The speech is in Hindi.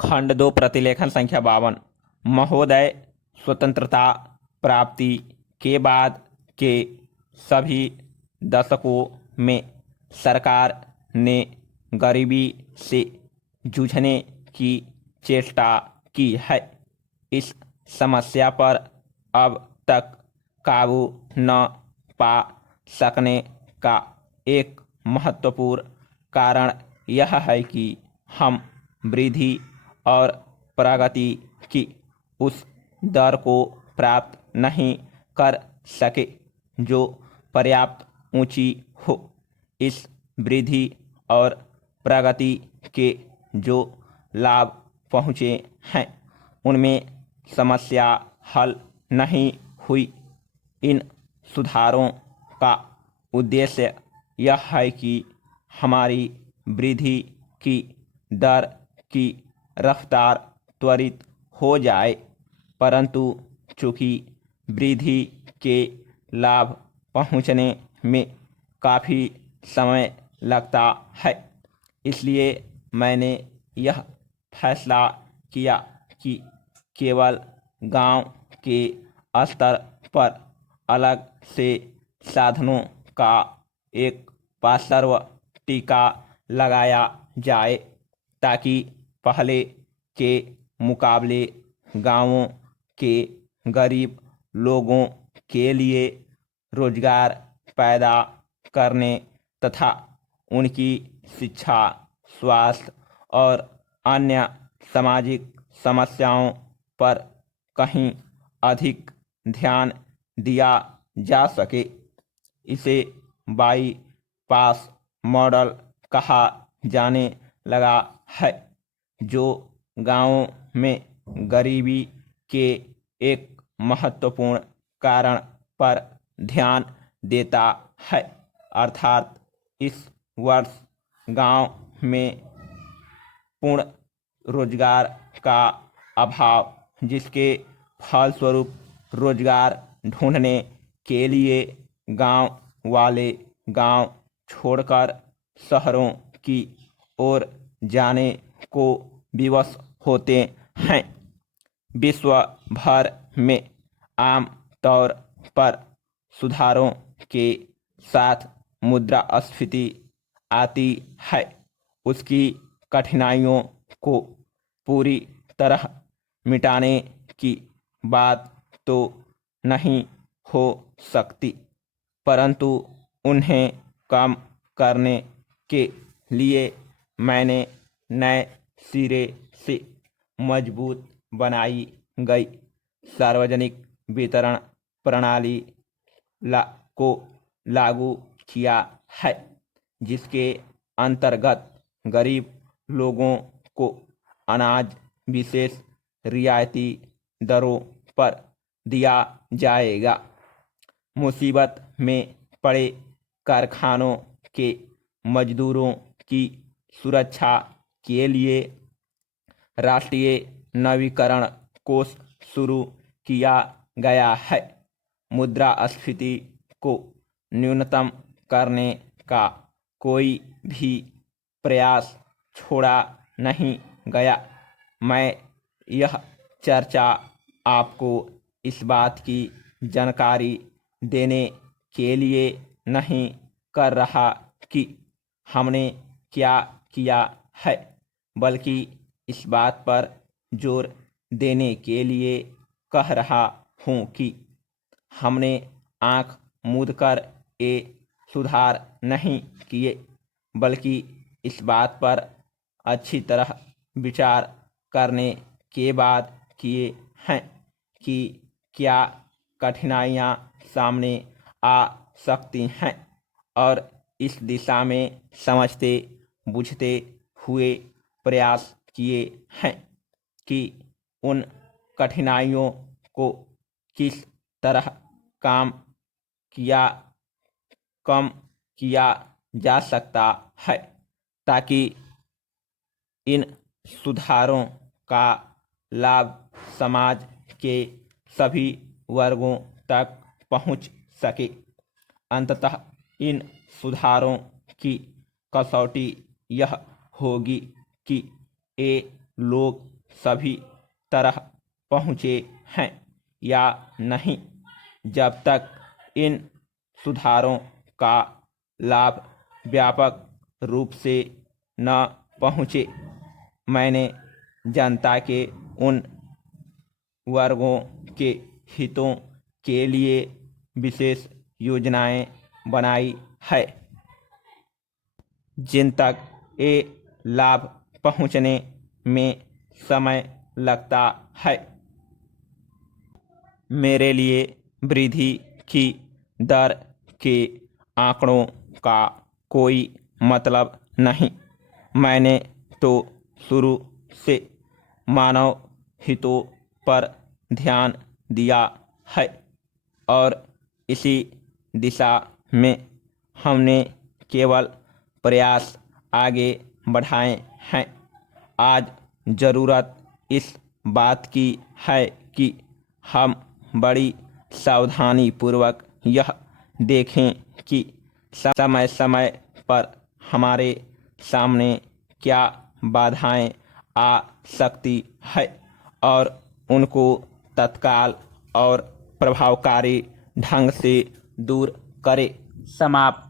खंड 2 प्रतिलेखन संख्या 52। महोदय, स्वतंत्रता प्राप्ति के बाद के सभी दशकों में सरकार ने गरीबी से जूझने की चेष्टा की है। इस समस्या पर अब तक काबू न पा सकने का एक महत्वपूर्ण कारण यह है कि हम वृद्धि और प्रगति की उस दर को प्राप्त नहीं कर सके जो पर्याप्त ऊंची हो। इस वृद्धि और प्रगति के जो लाभ पहुँचे हैं उनमें समस्या हल नहीं हुई। इन सुधारों का उद्देश्य यह है कि हमारी वृद्धि की दर की रफ्तार त्वरित हो जाए, परंतु चूंकि वृद्धि के लाभ पहुंचने में काफ़ी समय लगता है, इसलिए मैंने यह फैसला किया कि केवल गांव के स्तर पर अलग से साधनों का एक पार्श्व टीका लगाया जाए, ताकि पहले के मुकाबले गांवों के गरीब लोगों के लिए रोजगार पैदा करने तथा उनकी शिक्षा, स्वास्थ्य और अन्य सामाजिक समस्याओं पर कहीं अधिक ध्यान दिया जा सके। इसे बाईपास मॉडल कहा जाने लगा है, जो गांवों में गरीबी के एक महत्वपूर्ण कारण पर ध्यान देता है। अर्थात इस वर्ष गांव में पूर्ण रोजगार का अभाव, जिसके फलस्वरूप रोजगार ढूंढने के लिए गांव वाले गांव छोड़कर शहरों की ओर जाने को विवश होते हैं। विश्व भर में आम तौर पर सुधारों के साथ मुद्रास्फीति आती है। उसकी कठिनाइयों को पूरी तरह मिटाने की बात तो नहीं हो सकती, परंतु उन्हें कम करने के लिए मैंने नए सिरे से मजबूत बनाई गई सार्वजनिक वितरण प्रणाली को लागू किया है, जिसके अंतर्गत गरीब लोगों को अनाज विशेष रियायती दरों पर दिया जाएगा। मुसीबत में पड़े कारखानों के मजदूरों की सुरक्षा के लिए राष्ट्रीय नवीकरण कोष शुरू किया गया है। मुद्रास्फीति को न्यूनतम करने का कोई भी प्रयास छोड़ा नहीं गया। मैं यह चर्चा आपको इस बात की जानकारी देने के लिए नहीं कर रहा कि हमने क्या किया है, बल्कि इस बात पर जोर देने के लिए कह रहा हूँ कि हमने आंख मूंदकर ये सुधार नहीं किए, बल्कि इस बात पर अच्छी तरह विचार करने के बाद किए हैं कि क्या कठिनाइयाँ सामने आ सकती हैं, और इस दिशा में समझते बूझते हुए प्रयास किए हैं कि उन कठिनाइयों को किस तरह कम किया जा सकता है, ताकि इन सुधारों का लाभ समाज के सभी वर्गों तक पहुंच सके। अंततः इन सुधारों की कसौटी यह होगी कि ये लोग सभी तरह पहुँचे हैं या नहीं। जब तक इन सुधारों का लाभ व्यापक रूप से न पहुँचे, मैंने जनता के उन वर्गों के हितों के लिए विशेष योजनाएं बनाई है जिन तक ये लाभ पहुंचने में समय लगता है। मेरे लिए वृद्धि की दर के आंकड़ों का कोई मतलब नहीं। मैंने तो शुरू से मानव हितों पर ध्यान दिया है और इसी दिशा में हमने केवल प्रयास आगे बढ़ाए हैं। आज ज़रूरत इस बात की है कि हम बड़ी सावधानीपूर्वक यह देखें कि समय समय पर हमारे सामने क्या बाधाएं आ सकती है और उनको तत्काल और प्रभावकारी ढंग से दूर करें। समाप्त।